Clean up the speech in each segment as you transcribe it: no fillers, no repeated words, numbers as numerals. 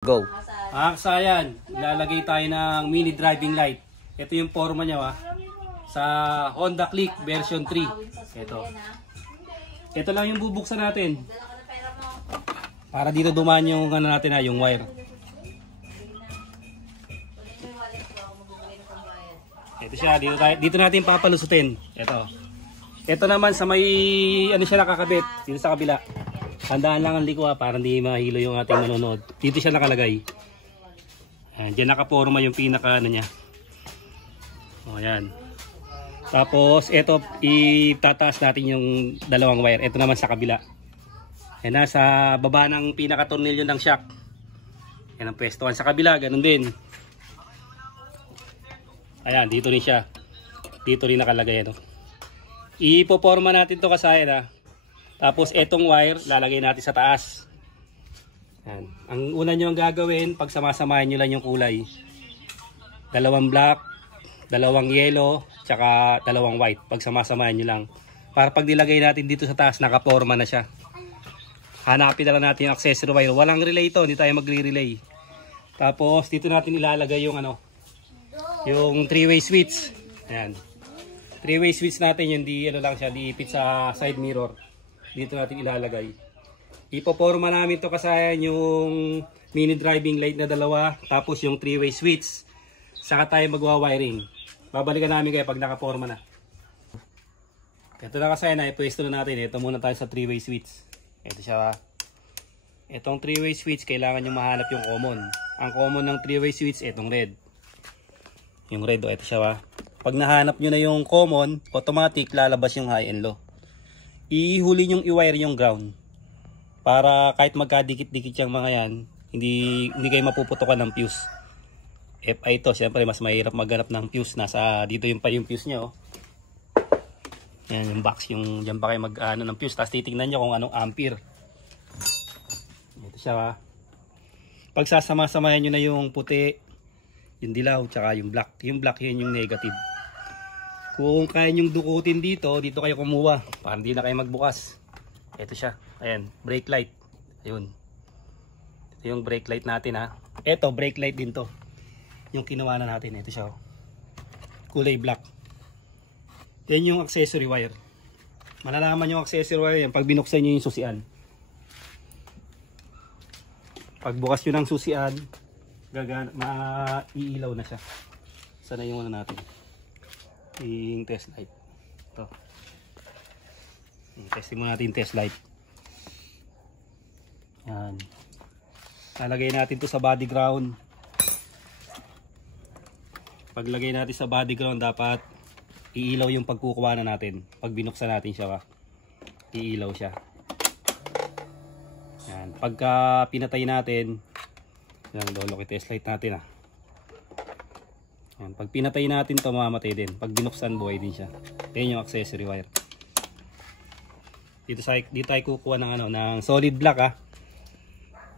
Go. Kasayan, lalagay tayo ng mini driving light. Ito yung forma niya sa Honda Click version 3. Ito lang yung bubuksan natin. Para dito dumaan yung natin yung wire. Ito siya, dito natin papalusutin. Ito naman sa may siya nakakabit dito sa kabila. Handaan lang ang liko para hindi mahilo yung ating manonood. Dito siya nakalagay. Diyan nakaporma yung pinaka niya. Ayan. Tapos ito itataas natin yung dalawang wire. Ito naman sa kabila. Yan nasa baba ng pinaka tornilyo ng shock. Yan ang pwestuhan sa kabila, ganun din. Ayan, dito rin siya. Dito rin nakalagay Ipoporma natin to kasayan Tapos etong wire lalagay natin sa taas. Yan. Ang una nyo ang gagawin, pag samasamahin nyo lang yung kulay. Dalawang black, dalawang yellow, tsaka dalawang white. Pag samasamahin nyo lang. Para pag nilagay natin dito sa taas, nakaporma na siya. Hanapin na lang natin yung accessory wire. Walang relay to, hindi tayo magre-relay. Tapos dito natin ilalagay yung yung 3-way switch. Ayan. 3-way switch natin yung lang siya, diipit sa side mirror. Dito natin ilalagay. Ipoporma namin to kasayan yung mini driving light na dalawa. Tapos yung 3-way switch. Saka tayo magwa-wiring. Babalikan namin kayo pag nakaporma na. Ito na kasayan ipwesto na natin. Ito muna tayo sa 3-way switch. Ito siya. Itong 3-way switch kailangan nyo mahanap yung common. Ang common ng 3-way switch itong red. Yung red ito siya Pag nahanap nyo na yung common, automatic lalabas yung high and low. Ihuli nyong i-wire yung ground para kahit magkadikit-dikit yung mga yan, hindi kayo mapuputukan ng fuse. FI to, siyempre mas mahirap maghanap ng fuse. Nasa dito yung fuse nya Yan yung box, yung dyan pa kayo mag ng fuse. Tapos titignan nyo kung anong ampere. Ito siya Pag sasama-samahin nyo na yung puti, yung dilaw, tsaka yung black. Yung black yun yung negative. Kung kaya nyong dukutin dito kayo kumuha para hindi na kayo magbukas. Ito siya. Ayan, brake light. Ayun. Ito yung brake light natin Ito, brake light din to. Yung kinuha na natin. Ito siya Kulay black. Yan yung accessory wire. Malalaman yung accessory wire yan pag binuksan nyo yung susian. Pag bukas nyo ng susian, maiilaw na siya. Sana yung natin. Yung test light. Ito. Testing muna natin yung test light. Yan. Lalagay natin to sa body ground. Paglagay natin sa body ground, dapat iilaw yung pagkukuha na natin. Pag binuksan natin siya, iilaw siya. Yan. Pagka pinatay natin, yan, lolo test light natin Yan. Pag pinatay natin to mamamatay din. Pag binuksan, buhay din siya. Yan yung accessory wire. Dito tayo kukuha ng ng solid black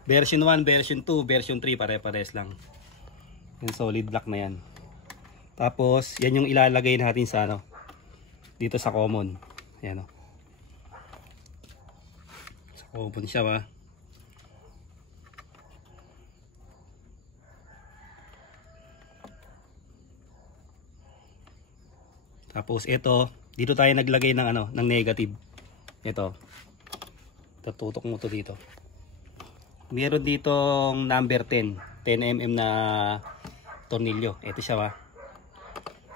Version 1, version 2, version 3 pare-pares lang. Yung solid black na yan. Tapos yan yung ilalagay natin sa dito sa common. Ayan Sa common siya Tapos ito, dito tayo naglagay ng ng negative. Ito. Tututok mo to dito. Meron ditong number 10 mm na tornilyo. Ito siya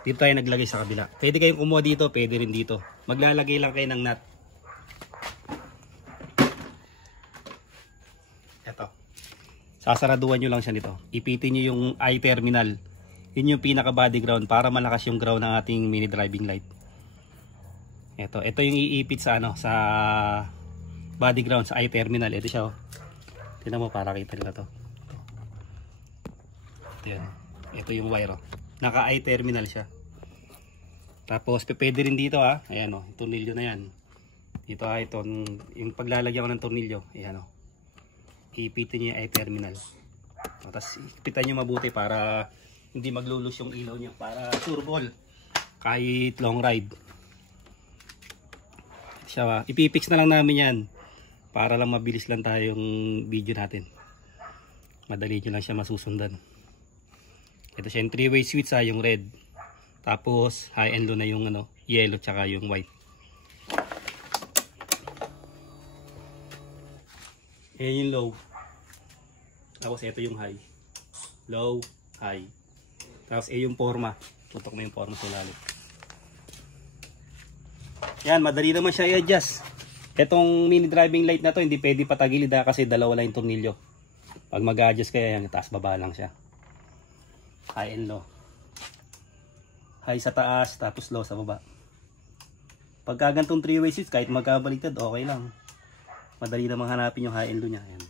Dito tayo naglagay sa kabila. Pwede kayong kumuha dito, pwede rin dito. Maglalagay lang kayo ng nut. Ito. Sasaraduhan nyo lang siya nito. Ipitin nyo yung eye terminal. Yun yung pinaka body ground para malakas yung ground ng ating mini driving light. Ito yung iipit sa sa body ground, sa eye terminal. Ito siya Tingnan mo para kita nila to. Ito yung wire Naka eye terminal siya. Tapos pwede rin dito Ayan yung tornilyo na yan. Dito ito yung paglalagyan ko ng tornilyo. Ayan Iipitin niyo yung eye terminal. Tapos ipitan niyo mabuti para hindi maglulus yung ilaw niyo, para sureball kahit long ride. Siya ipipix na lang namin yan para lang mabilis lang tayong video natin. Madali nyo lang siya masusundan. Ito siya yung 3-way switch yung red. Tapos high and low na yung yellow tsaka yung white. Ayan yung low. Tapos ito yung high. Low, high. Tapos yung forma. Tutok mo yung forma sa ilalim. Yan, madali naman siya i-adjust. Itong mini driving light na to, hindi pwede patagilid kasi dalawa lang yung tornilyo. Pag mag-adjust kaya yan, taas baba lang siya. High and low. High sa taas, tapos low sa baba. Pagka gantong 3-way switch, kahit magkabaliktad, okay lang. Madali namang hanapin yung high and low niya. Ayan.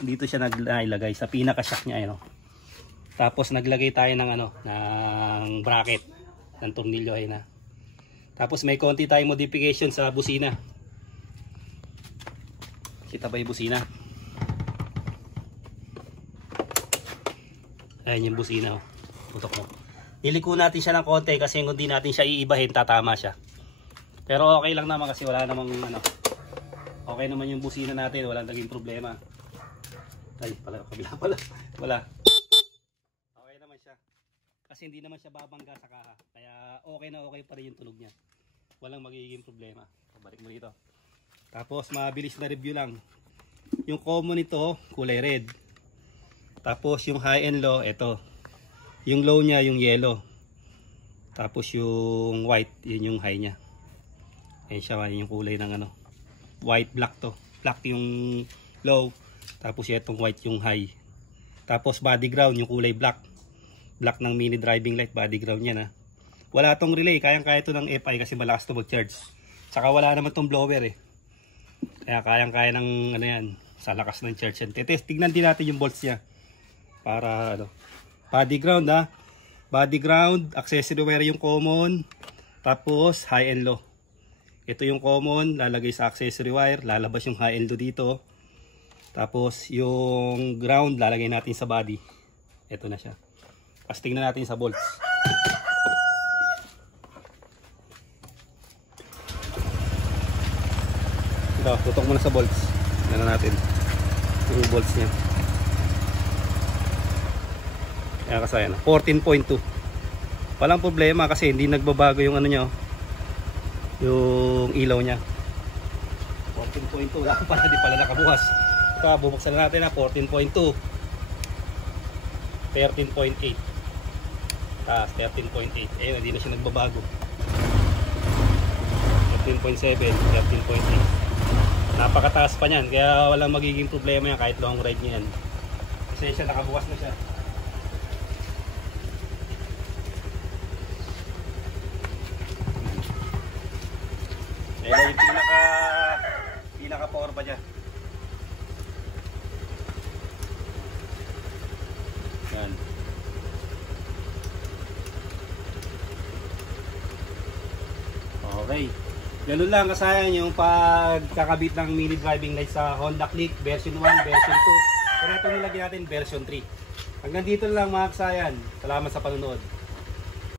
Dito siya naglagay sa pinaka-shock niya. Ayan, tapos naglagay tayo ng ng bracket ng tornilyo. Ayan na. Tapos may konti tayong modification sa busina. Kita ba yung busina? Ayan yung busina. Putok mo. Iliko natin siya ng konti kasi kung di natin siya iibahin, tatama siya. Pero okay lang naman kasi wala namang okay naman yung busina natin, walang naging problema. Ay, kabila pala. Wala. Okay naman siya. Kasi hindi naman siya babangga sa kaha. Kaya okay pa rin yung tunog niya. Walang magiging problema. Balik mo dito. Tapos mabilis na review lang. Yung common ito, kulay red. Tapos yung high and low, ito. Yung low niya, yung yellow. Tapos yung white, yun yung high niya. Ayan siya, yung kulay ng white, black to. Black yung low. Tapos itong white yung high. Tapos body ground, yung kulay black. Black ng mini driving light, body ground yan. Wala tong relay, kayang-kaya ito ng FI kasi malakas ito mag-charge. Saka wala naman tong blower Kaya kayang-kaya ng yan, sa lakas ng charge yan. Tignan din natin yung volts niya. Para body ground body ground, accessory wire yung common. Tapos high and low. Ito yung common, lalagay sa accessory wire, lalabas yung high and low dito. Tapos yung ground, lalagay natin sa body. Ito na siya. Tapos tingnan natin sa volts. Ito, tutok muna sa volts. Tingnan natin yung volts niya. Kaya kasaya na. 14.2. Walang problema kasi hindi nagbabago yung niya. Yung ilaw niya. 14.2. Wala pa, hindi pala nakabukas. Ito, bubuksan na natin 14.2. 13.8. Taas, 13.8. Hindi na siya nagbabago. 13.7, 13.8. Napakataas pa niyan. Kaya walang magiging problema yan kahit long ride niyan. Kasi siya nakabukas na siya. Ayan yung pinaka power ba dyan. Yan. Okay. Ganun lang kasayang yung pagkakabit ng mini driving light sa Honda Click version 1, version 2. Pero ito nilagyan natin version 3. Hanggang dito lang mga kasayan. Salamat sa panonood.